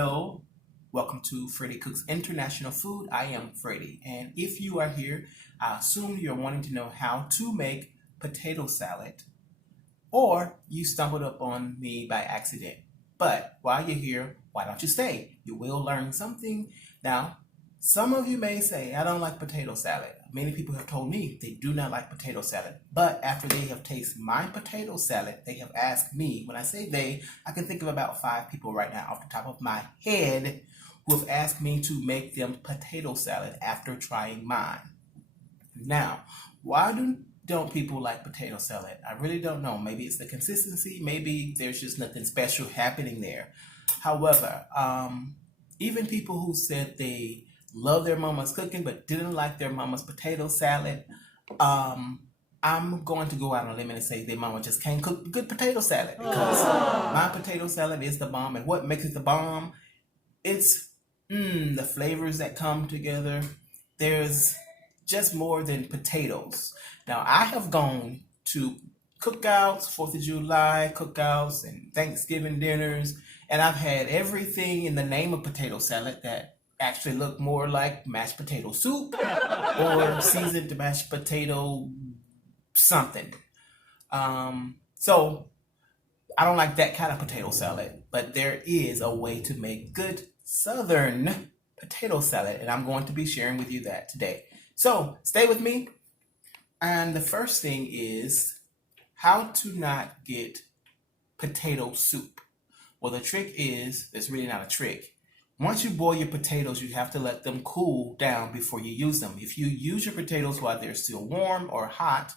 Hello, welcome to Freddie Cooks International Food. I am Freddie, and if you are here, I assume you're wanting to know how to make potato salad, or you stumbled up on me by accident. But while you're here, why don't you stay? You will learn something. Now, some of you may say, I don't like potato salad. Many people have told me they do not like potato salad. But after they have tasted my potato salad, they have asked me. When I say they, I can think of about 5 people right now off the top of my head who have asked me to make them potato salad after trying mine. Now, why don't people like potato salad? I really don't know. Maybe it's the consistency. Maybe there's just nothing special happening there. However, even people who said they love their mama's cooking but didn't like their mama's potato salad, I'm going to go out on a limb and say their mama just can't cook good potato salad, because my potato salad is the bomb. And what makes it the bomb? It's the flavors that come together. There's just more than potatoes. Now, I have gone to cookouts, 4th of July cookouts, and Thanksgiving dinners, and I've had everything in the name of potato salad that actually look more like mashed potato soup or seasoned mashed potato something. So I don't like that kind of potato salad, but there is a way to make good Southern potato salad, and I'm going to be sharing with you that today. So stay with me. And the first thing is how to not get potato soup. Well, the trick is, it's really not a trick. Once you boil your potatoes, you have to let them cool down before you use them. If you use your potatoes while they're still warm or hot,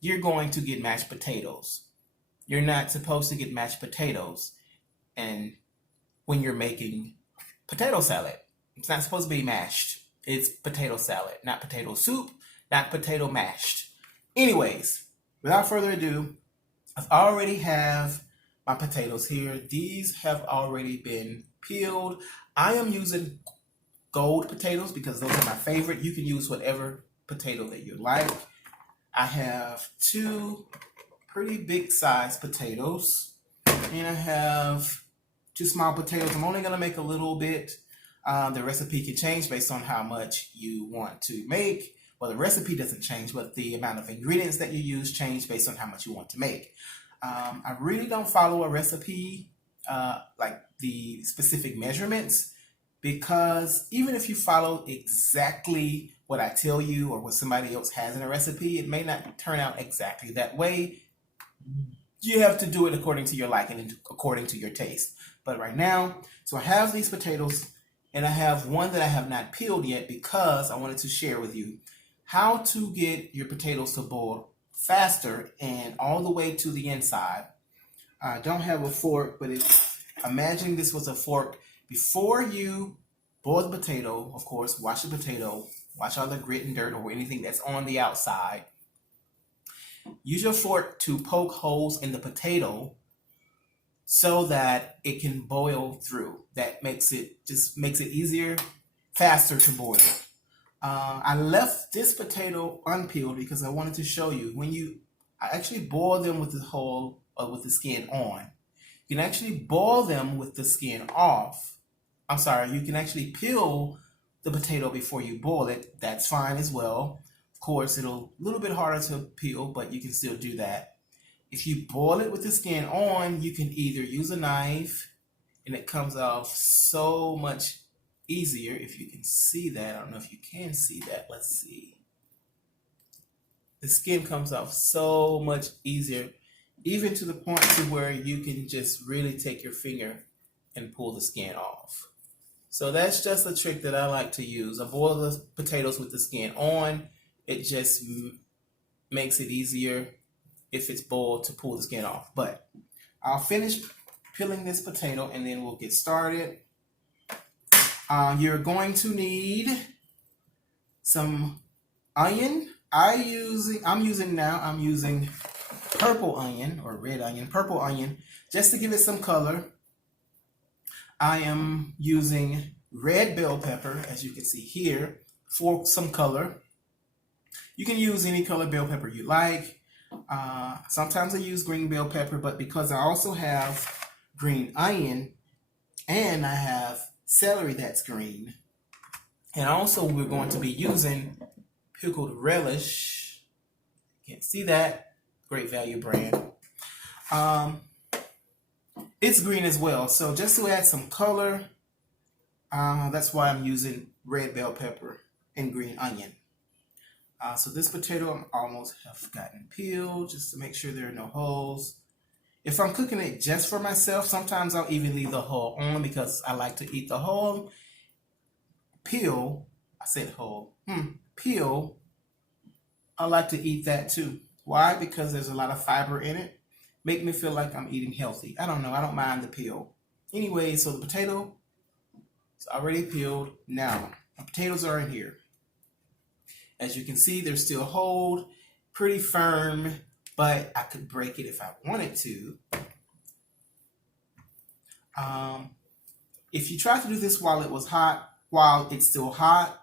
you're going to get mashed potatoes. You're not supposed to get mashed potatoes and when you're making potato salad. It's not supposed to be mashed. It's potato salad, not potato soup, not potato mashed. Anyways, without further ado, I already have my potatoes here. These have already been peeled. I am using gold potatoes because those are my favorite. You can use whatever potato that you like. I have 2 pretty big sized potatoes, and I have 2 small potatoes. I'm only going to make a little bit. The recipe can change based on how much you want to make. Well, the recipe doesn't change, but the amount of ingredients that you use change based on how much you want to make. I really don't follow a recipe like the specific measurements, because even if you follow exactly what I tell you or what somebody else has in a recipe, it may not turn out exactly that way. You have to do it according to your liking and according to your taste. But right now, so I have these potatoes, and I have one that I have not peeled yet because I wanted to share with you how to get your potatoes to boil faster and all the way to the inside. I don't have a fork, but imagine this was a fork. Before you boil the potato, of course, wash the potato, wash all the grit and dirt or anything that's on the outside. Use your fork to poke holes in the potato so that it can boil through. That makes it easier, faster to boil. I left this potato unpeeled because I wanted to show you I actually boil them with the skin on. You can actually boil them with the skin off. I'm sorry, you can actually peel the potato before you boil it. That's fine as well. Of course, it'll a little bit harder to peel, but you can still do that. If you boil it with the skin on, you can either use a knife, and it comes off so much easier. If you can see that, I don't know if you can see that. Let's see. The skin comes off so much easier, even to the point to where you can just really take your finger and pull the skin off. So that's just a trick that I like to use. I boil the potatoes with the skin on. It just makes it easier if it's boiled to pull the skin off. But I'll finish peeling this potato and then we'll get started. You're going to need some onion. I'm using purple onion or red onion, purple onion, just to give it some color. I am using red bell pepper, as you can see here, for some color. You can use any color bell pepper you like. Sometimes I use green bell pepper, but because I also have green onion, And I have celery that's green. And also we're going to be using pickled relish. Can't see that. Great Value brand. Um, it's green as well. So just to add some color, that's why I'm using red bell pepper and green onion. So this potato I'm almost have gotten peeled just to make sure there are no holes. If I'm cooking it just for myself, sometimes I'll even leave the hull on because I like to eat the whole peel. I said whole. Peel. I like to eat that too. Why? Because there's a lot of fiber in it. Make me feel like I'm eating healthy. I don't know. I don't mind the peel. Anyway, so the potato is already peeled. Now, the potatoes are in here. As you can see, they're still whole, pretty firm, but I could break it if I wanted to. If you try to do this while it's still hot,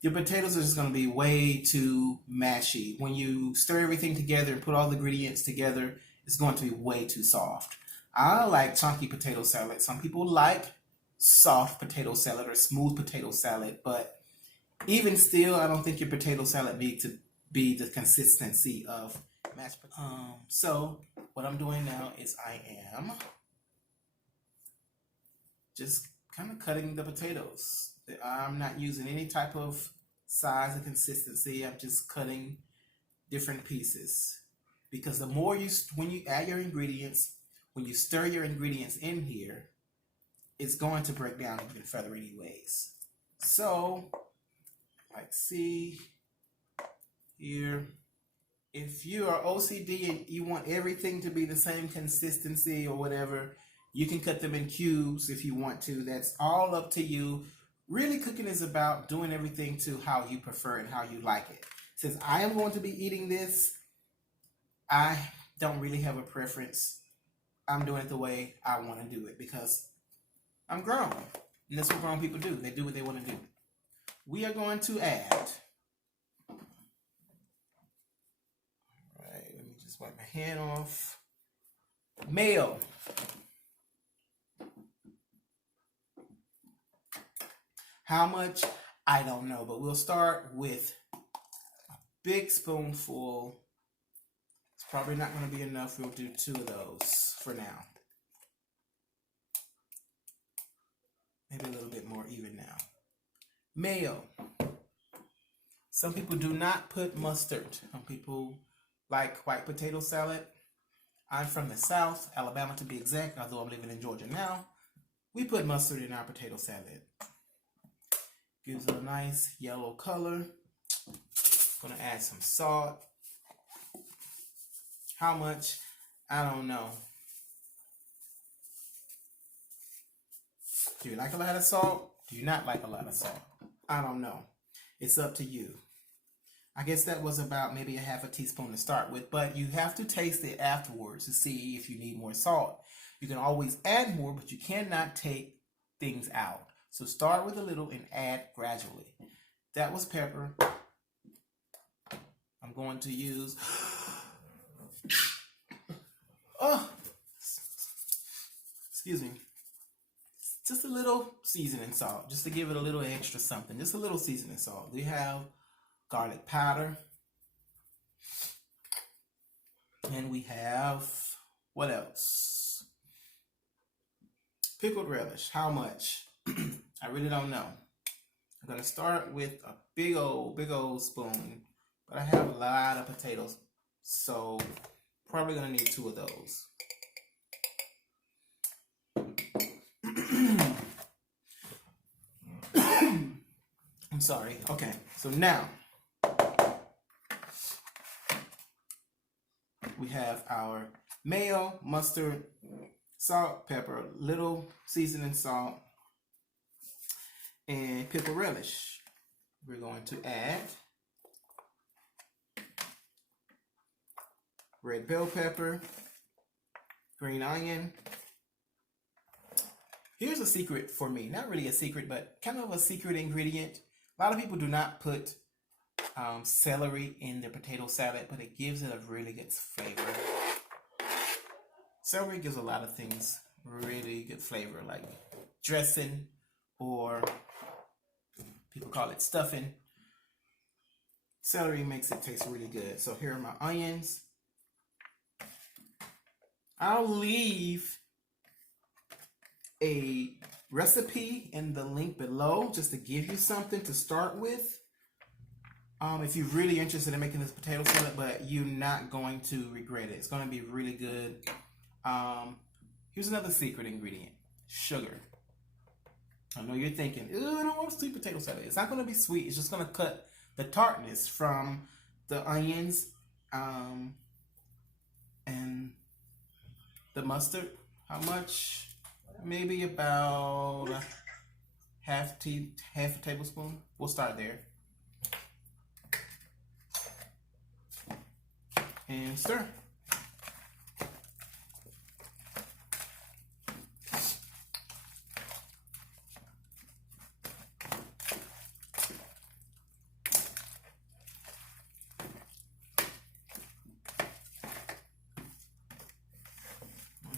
your potatoes are just going to be way too mashy. When you stir everything together and put all the ingredients together, it's going to be way too soft. I like chunky potato salad. Some people like soft potato salad or smooth potato salad, but even still, I don't think your potato salad needs to be the consistency of mashed potatoes. So what I'm doing now is I am just kind of cutting the potatoes. I'm not using any type of size or consistency. I'm just cutting different pieces. Because the more when you add your ingredients, when you stir your ingredients in here, it's going to break down even further anyways. So, like see here, if you are OCD and you want everything to be the same consistency or whatever, you can cut them in cubes if you want to. That's all up to you. Really, cooking is about doing everything to how you prefer and how you like it. Since I am going to be eating this, I don't really have a preference. I'm doing it the way I want to do it because I'm grown. And that's what grown people do. They do what they want to do. We are going to add. All right, let me just wipe my hand off. Mayo. How much? I don't know, but we'll start with a big spoonful. It's probably not going to be enough. We'll do 2 of those for now. Maybe a little bit more even now. Mayo. Some people do not put mustard. Some people like white potato salad. I'm from the South, Alabama to be exact, although I'm living in Georgia now. We put mustard in our potato salad. Gives it a nice yellow color. Gonna add some salt. How much? I don't know. Do you like a lot of salt? Do you not like a lot of salt? I don't know. It's up to you. I guess that was about maybe a half a teaspoon to start with, but you have to taste it afterwards to see if you need more salt. You can always add more, but you cannot take things out. So start with a little and add gradually. That was pepper. I'm going to use, excuse me, just a little seasoning salt, just to give it a little extra something, just a little seasoning salt. We have garlic powder. And we have, what else? Pickled relish. How much? I really don't know. I'm going to start with a big old spoon. But I have a lot of potatoes, so probably going to need 2 of those. I'm sorry. Okay, so now we have our mayo, mustard, salt, pepper, little seasoning salt, and pickled relish. We're going to add red bell pepper, green onion. Here's a secret for me. Not really a secret, but kind of a secret ingredient. A lot of people do not put celery in their potato salad, but it gives it a really good flavor. Celery gives a lot of things really good flavor, like dressing, or people call it stuffing. Celery makes it taste really good. So here are my onions. I'll leave a recipe in the link below just to give you something to start with. If you're really interested in making this potato salad, but you're not going to regret it. It's going to be really good. Here's another secret ingredient: sugar. I know you're thinking, "Ew, I don't want sweet potato salad." It's not going to be sweet. It's just going to cut the tartness from the onions and the mustard. How much? Maybe about half a tablespoon. We'll start there. And stir.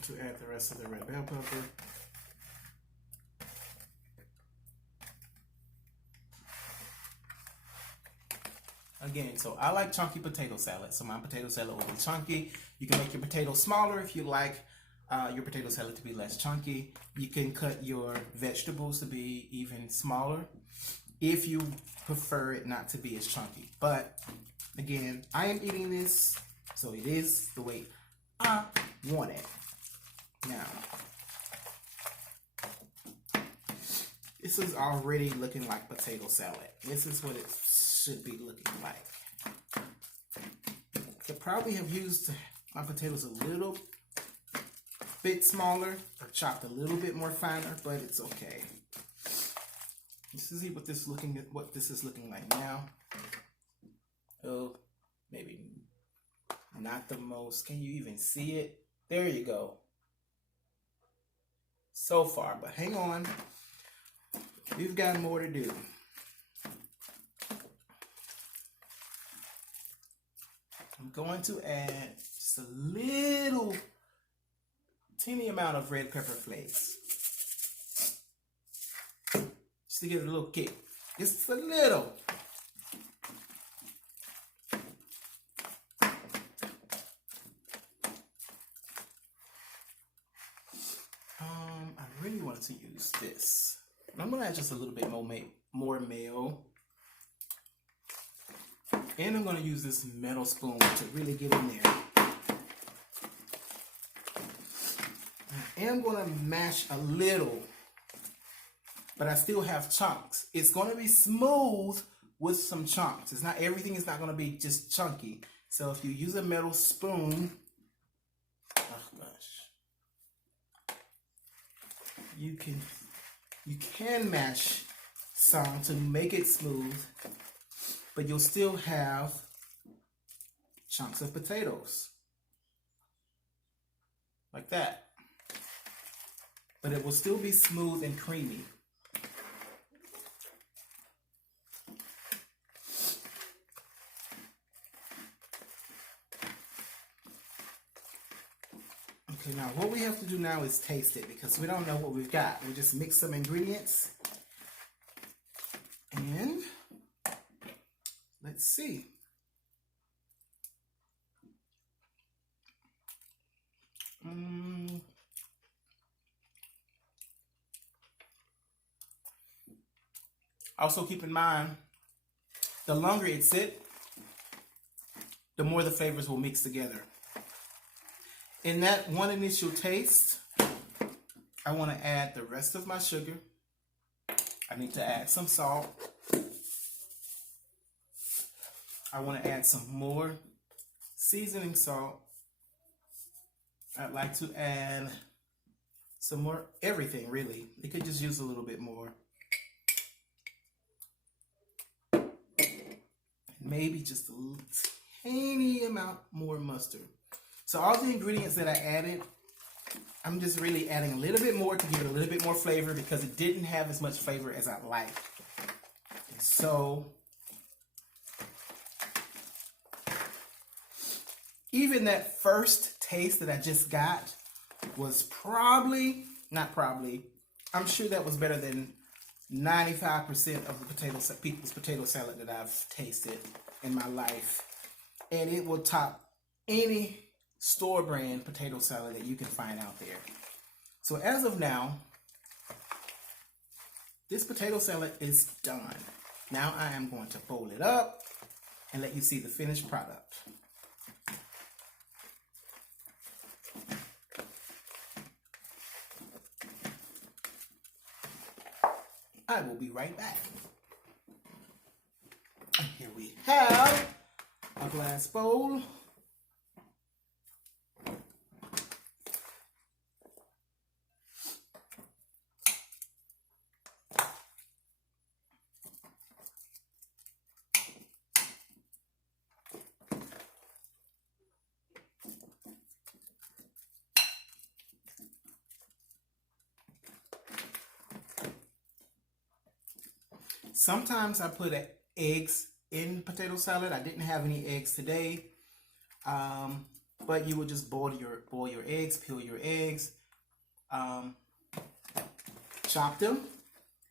To add the rest of the red bell pepper. Again, so I like chunky potato salad, so my potato salad will be chunky. You can make your potatoes smaller if you like your potato salad to be less chunky. You can cut your vegetables to be even smaller if you prefer it not to be as chunky. But again, I am eating this, so it is the way I want it. Now, this is already looking like potato salad. This is what it should be looking like. Could probably have used my potatoes a little bit smaller or chopped a little bit more finer, but it's okay. Let's see what this is looking like now. Oh, maybe not the most. Can you even see it? There you go. So far, but hang on. We've got more to do. I'm going to add just a little teeny amount of red pepper flakes. Just to give it a little kick. Just a little. I really wanted to use this. I'm going to add just a little bit more mayo. And I'm going to use this metal spoon to really get in there. I am going to mash a little, but I still have chunks. It's going to be smooth with some chunks. It's not, everything is not going to be just chunky. So if you use a metal spoon, oh gosh, you can mash some to make it smooth, but you'll still have chunks of potatoes like that. But it will still be smooth and creamy. Okay, now what we have to do now is taste it, because we don't know what we've got. We just mix some ingredients and let's see. Also keep in mind, the longer it sits, the more the flavors will mix together. In that one initial taste, I want to add the rest of my sugar. I need to add some salt. I want to add some more seasoning salt. I'd like to add some more everything, really. You could just use a little bit more. Maybe just a little tiny amount more mustard. So all the ingredients that I added, I'm just really adding a little bit more to give it a little bit more flavor, because it didn't have as much flavor as I like. And so even that first taste that I just got was I'm sure that was better than 95% of the people's potato salad that I've tasted in my life. And it will top any store brand potato salad that you can find out there. So as of now, this potato salad is done. Now I am going to fold it up and let you see the finished product. I will be right back. And here we have a glass bowl. Sometimes I put eggs in potato salad. I didn't have any eggs today, but you would just boil your eggs, peel your eggs, chop them,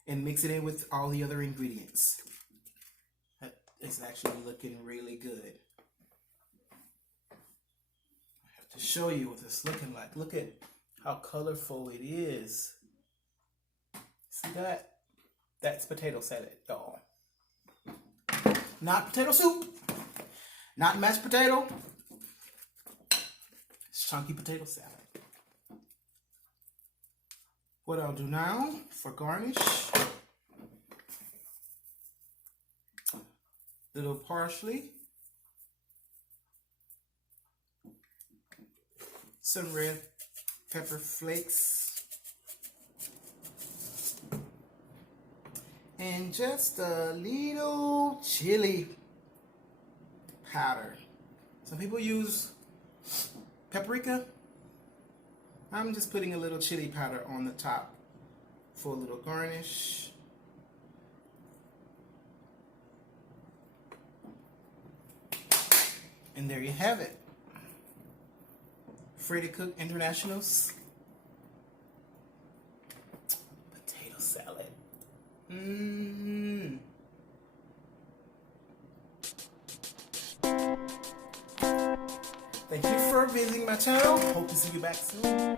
and mix it in with all the other ingredients. It's actually looking really good. I have to show you what it's looking like. Look at how colorful it is. See that? That's potato salad, y'all. Not potato soup. Not mashed potato. It's chunky potato salad. What I'll do now for garnish, little parsley, some red pepper flakes, and just a little chili powder. Some people use paprika. I'm just putting a little chili powder on the top for a little garnish. And there you have it. Ready to Cook International's potato salad. Thank you for visiting my channel. Hope to see you back soon.